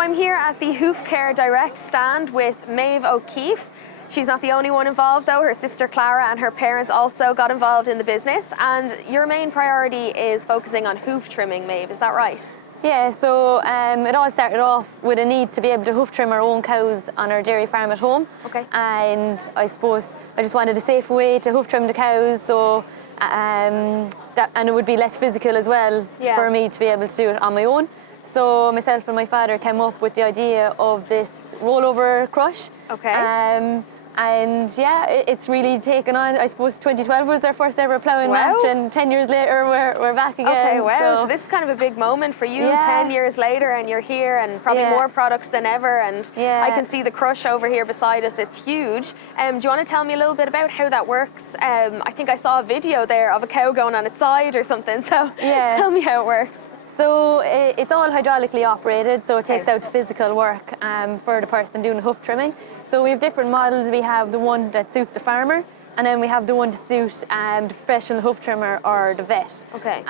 I'm here at the HoofCare Direct stand with Maeve O'Keefe. She's not the only one involved though. Her sister Clara and her parents also got involved in the business. And your main priority is focusing on hoof trimming, Maeve, is that right? Yeah, so it all started off with a need to be able to hoof trim our own cows on our dairy farm at home. Okay. And I suppose I just wanted a safe way to hoof trim the cows, so and it would be less physical as well for me to be able to do it on my own. So myself and my father came up with the idea of this rollover crush. Okay. And yeah, it's really taken on. I suppose 2012 was their first ever ploughing match, and 10 years later we're back again. Okay, wow. So this is kind of a big moment for you. 10 years later, and you're here, and probably more products than ever. And I can see the crush over here beside us. It's huge. Do you want to tell me a little bit about how that works? I think I saw a video there of a cow going on its side or something. So tell me how it works. So it's all hydraulically operated, so it takes out the physical work for the person doing the hoof trimming. So we have different models. We have the one that suits the farmer, and then we have the one to suit the professional hoof trimmer or the vet. Okay.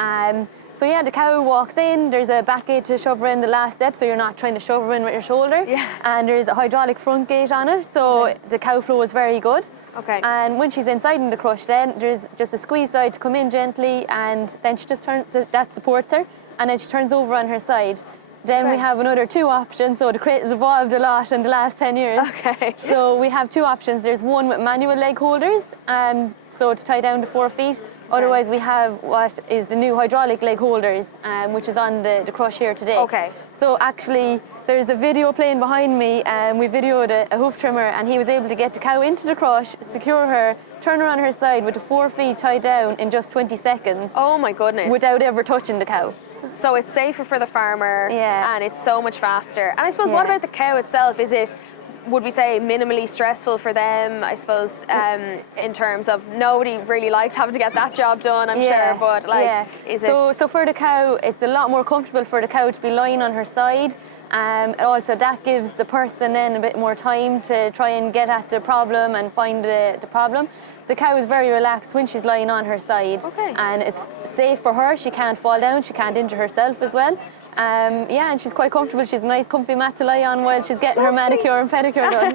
So yeah, the cow walks in, there's a back gate to shove her in the last step, so you're not trying to shove her in with your shoulder. Yeah. And there's a hydraulic front gate on it, so the cow flow is very good. Okay. And when she's inside in the crush then, there's just a squeeze side to come in gently, and then she just turns, that supports her, and then she turns over on her side. Then we have another two options, so the crate has evolved a lot in the last 10 years. Okay. So we have two options. There's one with manual leg holders, so to tie down to 4 feet. Otherwise we have what is the new hydraulic leg holders, which is on the crush here today. Okay. So actually there's a video playing behind me, and we videoed a hoof trimmer, and he was able to get the cow into the crush, secure her, turn her on her side with the 4 feet tied down in just 20 seconds. Oh my goodness. Without ever touching the cow. So it's safer for the farmer, and it's so much faster. And I suppose, what about the cow itself? Is it, would we say, minimally stressful for them? I suppose in terms of nobody really likes having to get that job done, I'm sure, but like, is it? So for the cow, it's a lot more comfortable for the cow to be lying on her side. Also that gives the person then a bit more time to try and get at the problem and find the problem. The cow is very relaxed when she's lying on her side, and it's safe for her. She can't fall down, she can't injure herself as well. And she's quite comfortable. She's a nice comfy mat to lie on while she's getting her manicure and pedicure done.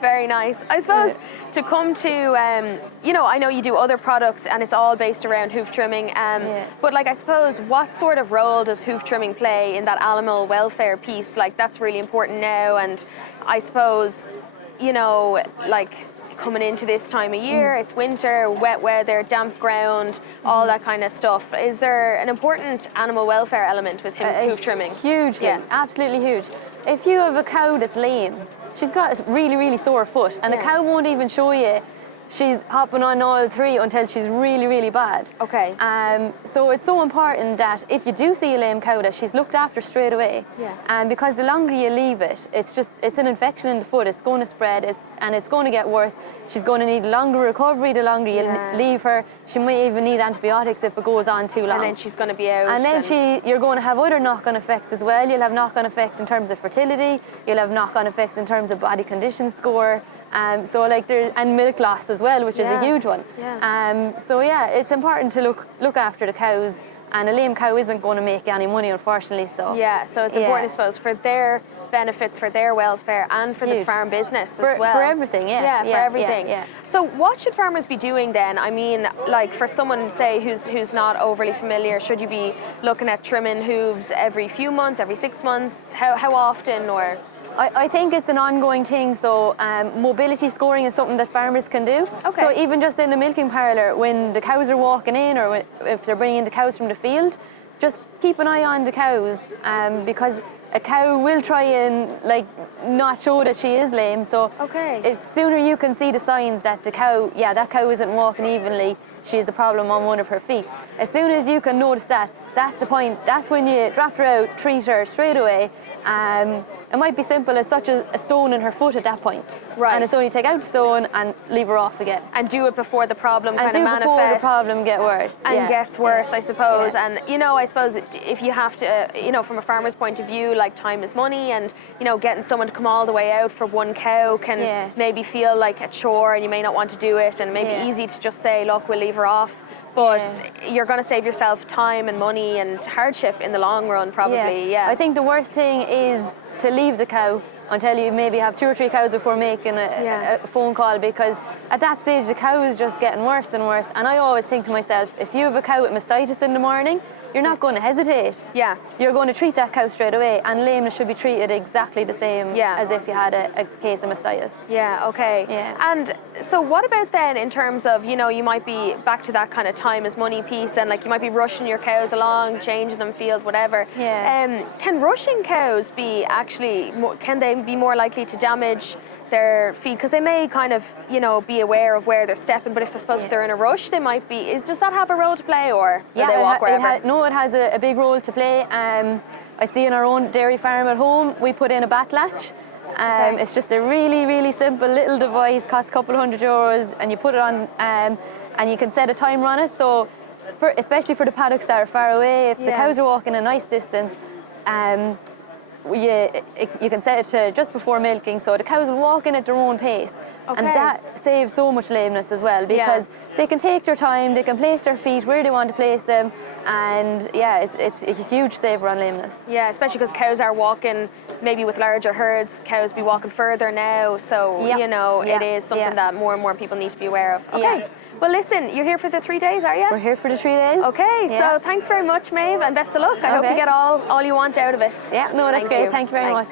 Very nice. I suppose to come to, you know, I know you do other products and it's all based around hoof trimming, but like, I suppose, what sort of role does hoof trimming play in that animal welfare piece? Like, that's really important now, and I suppose, you know, like, coming into this time of year, it's winter, wet weather, damp ground, all that kind of stuff. Is there an important animal welfare element with hoof trimming? Hugely, absolutely huge. If you have a cow that's lame, she's got a really, really sore foot, and a cow won't even show you she's hopping on all three until she's really, really bad. Okay. So it's so important that if you do see a lame cow, that she's looked after straight away. Because the longer you leave it, it's an infection in the foot. It's going to spread, and it's going to get worse. She's going to need longer recovery the longer you leave her. She may even need antibiotics if it goes on too long. And then she's going to be out. And then you're going to have other knock-on effects as well. You'll have knock-on effects in terms of fertility. You'll have knock-on effects in terms of body condition score. So like and milk loss as well, which is a huge one. So yeah, it's important to look after the cows, and a lame cow isn't going to make any money, unfortunately. So so it's important, I suppose, for their benefit, for their welfare, and for the farm business as well. For everything, for everything. So what should farmers be doing then? I mean, like, for someone, say, who's not overly familiar, should you be looking at trimming hooves every few months, every 6 months? How often, or? I think it's an ongoing thing, so mobility scoring is something that farmers can do. So even just in the milking parlour, when the cows are walking in, or if they're bringing the cows from the field, just keep an eye on the cows, because a cow will try and like not show that she is lame. So if sooner you can see the signs that the cow, that cow isn't walking evenly, she has a problem on one of her feet. As soon as you can notice that, that's the point. That's when you draft her out, treat her straight away. It might be simple as such as a stone in her foot at that point. And it's only take out the stone and leave her off again. And do it before the problem kind of manifests. And do it before the problem gets worse. And gets worse, I suppose. And, you know, I suppose if you have to, you know, from a farmer's point of view, like, time is money, and, you know, getting someone to come all the way out for one cow can maybe feel like a chore, and you may not want to do it, and maybe easy to just say, look, we'll leave her off. But you're going to save yourself time and money and hardship in the long run, probably. I think the worst thing is to leave the cow until you maybe have 2 or 3 cows before making a phone call, because at that stage the cow is just getting worse and worse. And I always think to myself, if you have a cow with mastitis in the morning, you're not going to hesitate. Yeah. You're going to treat that cow straight away, and lameness should be treated exactly the same as if you had a case of mastitis. Yeah, okay. Yeah. And so what about then in terms of, you know, you might be back to that kind of time is money piece, and like you might be rushing your cows along, changing them field, whatever. Yeah. Can rushing cows be actually, can they be more likely to damage their feed? Because they may kind of, you know, be aware of where they're stepping, but if I suppose if they're in a rush, they might be, does that have a role to play, or do they walk wherever? No, it has a big role to play. I see in our own dairy farm at home, we put in a back latch. It's just a really, really simple little device, costs a couple of €100, and you put it on and you can set a timer on it. So especially for the paddocks that are far away, if the cows are walking a nice distance, you can set it to just before milking, so the cows will walk in at their own pace. And that saves so much lameness as well, because they can take their time, they can place their feet where they want to place them, and it's a huge saver on lameness. Yeah, especially because cows are walking maybe with larger herds, cows be walking further now, so you know, it is something that more and more people need to be aware of. Okay, well listen, you're here for the 3 days, are you? We're here for the 3 days. Okay, so thanks very much, Maeve, and best of luck. I hope you get all you want out of it. Yeah, no, that's great. Thank you very much.